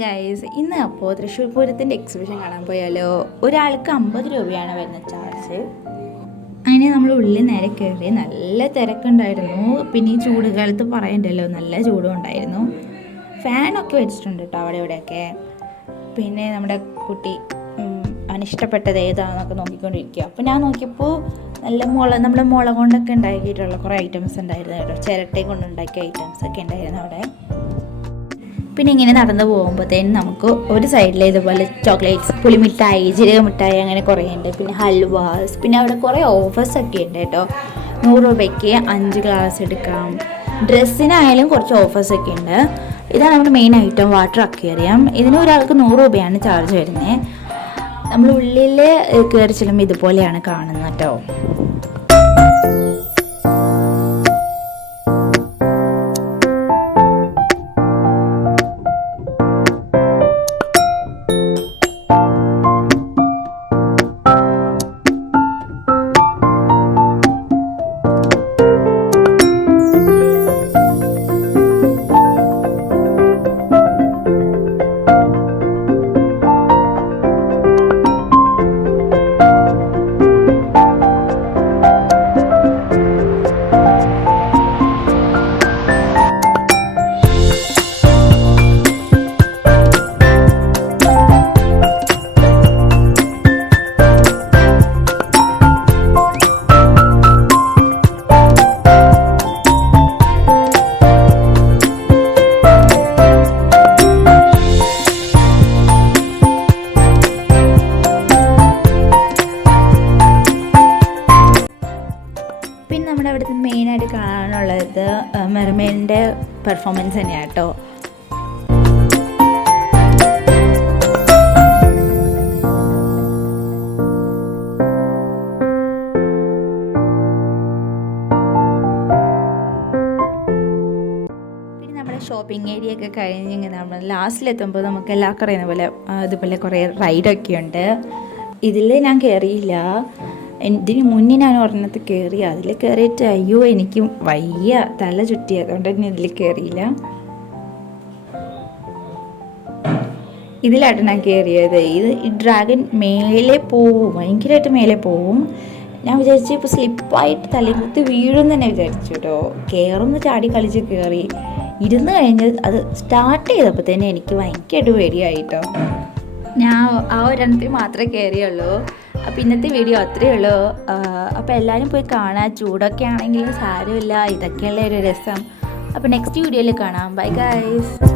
Guys, ഇന്ന് അപ്പോൾ Thrissur പൂരത്തിൻ്റെ exhibition കാണാൻ പോയാലോ. ഒരാൾക്ക് 50 രൂപയാണ് വരുന്ന ചാർജ്. അങ്ങനെ നമ്മൾ ഉള്ളിൽ നേരെ കയറി. നല്ല തിരക്കുണ്ടായിരുന്നു. പിന്നെ ഈ ചൂട് കാലത്ത് പറയണ്ടല്ലോ, നല്ല ചൂടും ഉണ്ടായിരുന്നു. ഫാനൊക്കെ വെച്ചിട്ടുണ്ട് കേട്ടോ അവിടെ ഇവിടെയൊക്കെ. പിന്നെ നമ്മുടെ കുട്ടി അവനിഷ്ടപ്പെട്ടത് ഏതാണെന്നൊക്കെ നോക്കിക്കൊണ്ടിരിക്കുക. അപ്പോൾ ഞാൻ നോക്കിയപ്പോൾ നല്ല നമ്മുടെ മുള കൊണ്ടൊക്കെ ഉണ്ടാക്കിയിട്ടുള്ള കുറേ ഐറ്റംസ് ഉണ്ടായിരുന്നു കേട്ടോ. ചിരട്ടയും കൊണ്ടുണ്ടാക്കിയ ഐറ്റംസൊക്കെ ഉണ്ടായിരുന്നു അവിടെ. പിന്നെ ഇങ്ങനെ നടന്നു പോകുമ്പോഴത്തേനും നമുക്ക് ഒരു സൈഡിൽ ഇതുപോലെ ചോക്ലേറ്റ്സ്, പുളിമിഠായി, ജീരക മിഠായി, അങ്ങനെ കുറേ ഉണ്ട്. പിന്നെ ഹൽവാസ്, പിന്നെ അവിടെ കുറേ ഓഫേഴ്സൊക്കെ ഉണ്ട് കേട്ടോ. 100 രൂപയ്ക്ക് 5 ഗ്ലാസ് എടുക്കാം. ഡ്രസ്സിനായാലും കുറച്ച് ഓഫേഴ്സൊക്കെ ഉണ്ട്. ഇതാണ് നമ്മുടെ മെയിൻ ഐറ്റം, വാട്ടർ അക്വേറിയം. ഇതിന് ഒരാൾക്ക് 100 രൂപയാണ് ചാർജ് വരുന്നത്. നമ്മൾ ഉള്ളിൽ കയറി ചെല്ലുമ്പോൾ ഇതുപോലെയാണ് കാണുന്നത് കേട്ടോ. പിന്നെ നമ്മുടെ അവിടുത്തെ മെയിനായിട്ട് കാണാനുള്ളത് മെർമെയ്ഡിൻ്റെ പെർഫോമൻസ് തന്നെയാണ് കേട്ടോ. പിന്നെ നമ്മുടെ ഷോപ്പിംഗ് ഏരിയ ഒക്കെ കഴിഞ്ഞ് നമ്മൾ ലാസ്റ്റിലെത്തുമ്പോൾ നമുക്ക് എല്ലാവർക്കും അറിയുന്ന പോലെ ഇതുപോലെ കുറേ റൈഡൊക്കെ ഉണ്ട്. ഇതിൽ ഞാൻ കയറിയില്ല. ഇതിന് മുന്നേ ഞാൻ ഒരെണ്ണത്തിൽ കയറി. അതിൽ കയറിയിട്ട് അയ്യോ എനിക്ക് വയ്യ, തല ചുറ്റി. അതുകൊണ്ട് തന്നെ ഇതിൽ കയറിയില്ല. ഇതിലായിട്ട് ഞാൻ കയറിയത്. ഈ ഡ്രാഗൺ മേലെ പോവും, ഭയങ്കരമായിട്ട് മേലെ പോവും. ഞാൻ വിചാരിച്ചു ഇപ്പോൾ സ്ലിപ്പായിട്ട് തലകുത്തി വീഴും തന്നെ വിചാരിച്ചു കേട്ടോ. കയറുന്ന ചാടി കളിച്ച് കയറി. ഇരുന്ന് കഴിഞ്ഞ് അത് സ്റ്റാർട്ട് ചെയ്തപ്പോൾ തന്നെ എനിക്ക് ഭയങ്കരമായിട്ട് പേടിയായി കേട്ടോ. ഞാൻ ആ ഒരെണ്ണത്തിൽ മാത്രമേ കയറിയുള്ളൂ. അപ്പോൾ ഇന്നത്തെ വീഡിയോ അത്രയേ ഉള്ളൂ. അപ്പോൾ എല്ലാവരും പോയി കാണാം. ചൂടൊക്കെ ആണെങ്കിലും സാരമില്ല, ഇതൊക്കെയല്ലേ ഒരു രസം. അപ്പോൾ നെക്സ്റ്റ് വീഡിയോയിൽ കാണാം. Bye guys.